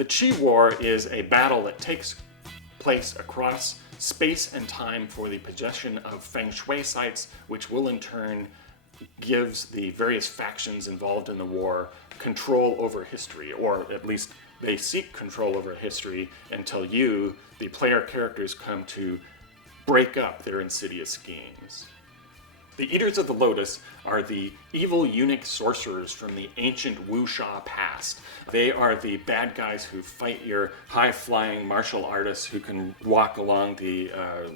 The Qi War is a battle that takes place across space and time for the possession of Feng Shui sites, which will in turn gives the various factions involved in the war control over history, or at least they seek control over history until you, the player characters, come to break up their insidious schemes. The Eaters of the Lotus are the evil eunuch sorcerers from the ancient wuxia past. They are the bad guys who fight your high-flying martial artists who can walk along the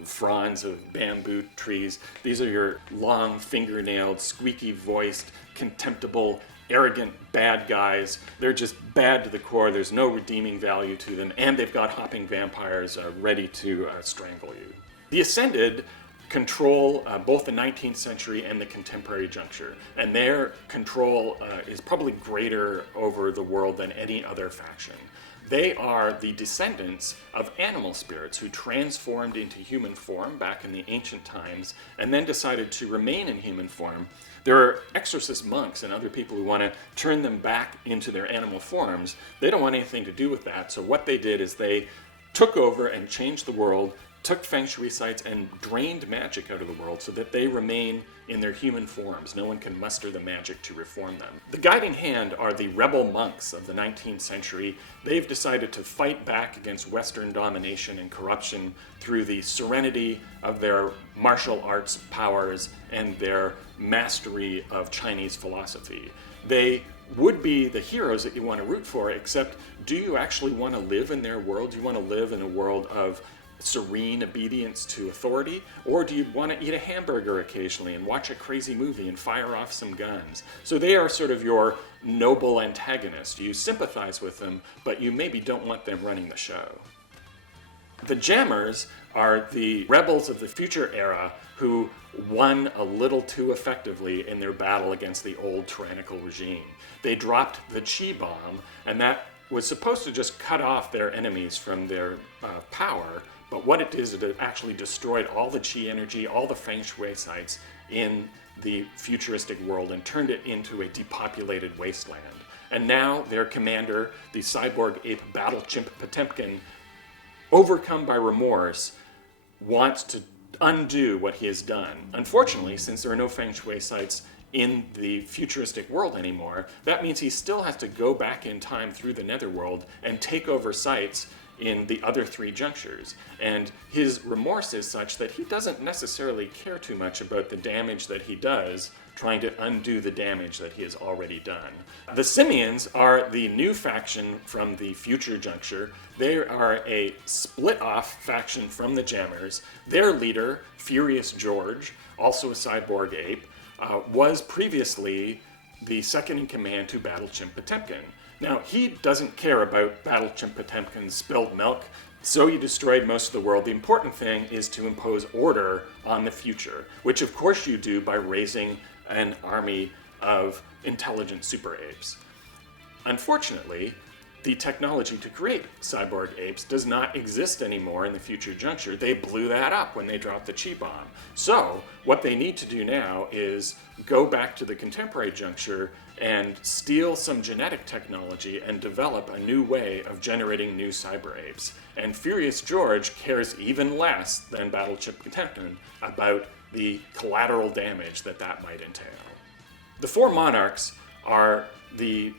fronds of bamboo trees. These are your long fingernailed, squeaky-voiced, contemptible, arrogant bad guys. They're just bad to the core. There's no redeeming value to them, and they've got hopping vampires ready to strangle you. The Ascended control both the 19th century and the contemporary juncture, and their control is probably greater over the world than any other faction. They are the descendants of animal spirits who transformed into human form back in the ancient times and then decided to remain in human form. There are exorcist monks and other people who want to turn them back into their animal forms. They don't want anything to do with that, so what they did is they took over and changed the world, took Feng Shui sites and drained magic out of the world so that they remain in their human forms. No one can muster the magic to reform them. The guiding hand are the rebel monks of the 19th century. They've decided to fight back against Western domination and corruption through the serenity of their martial arts powers and their mastery of Chinese philosophy. They would be the heroes that you want to root for, except do you actually want to live in their world? Do you want to live in a world of serene obedience to authority, or do you want to eat a hamburger occasionally and watch a crazy movie and fire off some guns? So they are sort of your noble antagonist. You sympathize with them, but you maybe don't want them running the show. The Jammers are the rebels of the future era who won a little too effectively in their battle against the old tyrannical regime. They dropped the Qi bomb, and that was supposed to just cut off their enemies from their power. But what it did is it actually destroyed all the Qi energy, all the Feng Shui sites in the futuristic world and turned it into a depopulated wasteland. And now their commander, the cyborg ape battle chimp Potemkin, overcome by remorse, wants to undo what he has done. Unfortunately, since there are no Feng Shui sites in the futuristic world anymore, that means he still has to go back in time through the netherworld and take over sites in the other three junctures. And his remorse is such that he doesn't necessarily care too much about the damage that he does, trying to undo the damage that he has already done. The Simians are the new faction from the future juncture. They are a split-off faction from the Jammers. Their leader, Furious George, also a cyborg ape, was previously the second-in-command to Battle Chimp Potemkin. Now, he doesn't care about Battle Chimp Potemkin's spilled milk, so he destroyed most of the world. The important thing is to impose order on the future, which of course you do by raising an army of intelligent super apes. Unfortunately, the technology to create cyborg apes does not exist anymore in the future juncture. They blew that up when they dropped the Qi bomb. So what they need to do now is go back to the contemporary juncture and steal some genetic technology and develop a new way of generating new cyber apes. And Furious George cares even less than Battle Chimp Potemkin about the collateral damage that that might entail. The four monarchs are the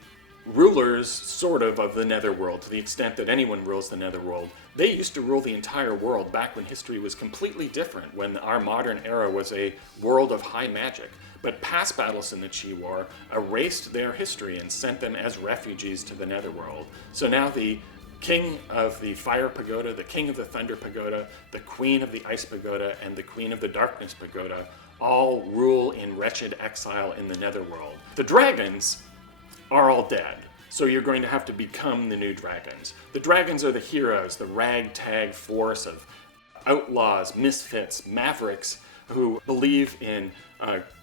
rulers, sort of the netherworld, to the extent that anyone rules the netherworld. They used to rule the entire world back when history was completely different, when our modern era was a world of high magic. But past battles in the Qi War erased their history and sent them as refugees to the netherworld. So now the king of the fire pagoda, the king of the thunder pagoda, the queen of the ice pagoda, and the queen of the darkness pagoda all rule in wretched exile in the netherworld. The dragons are all dead, so you're going to have to become the new dragons. The dragons are the heroes, the ragtag force of outlaws, misfits, mavericks who believe in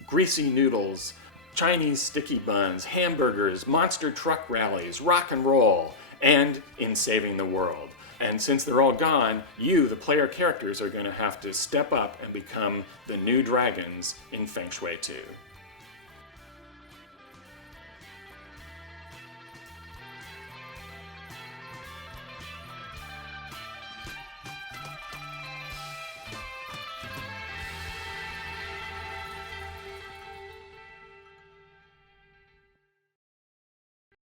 greasy noodles, Chinese sticky buns, hamburgers, monster truck rallies, rock and roll, and in saving the world. And since they're all gone, you, the player characters, are going to have to step up and become the new dragons in Feng Shui 2.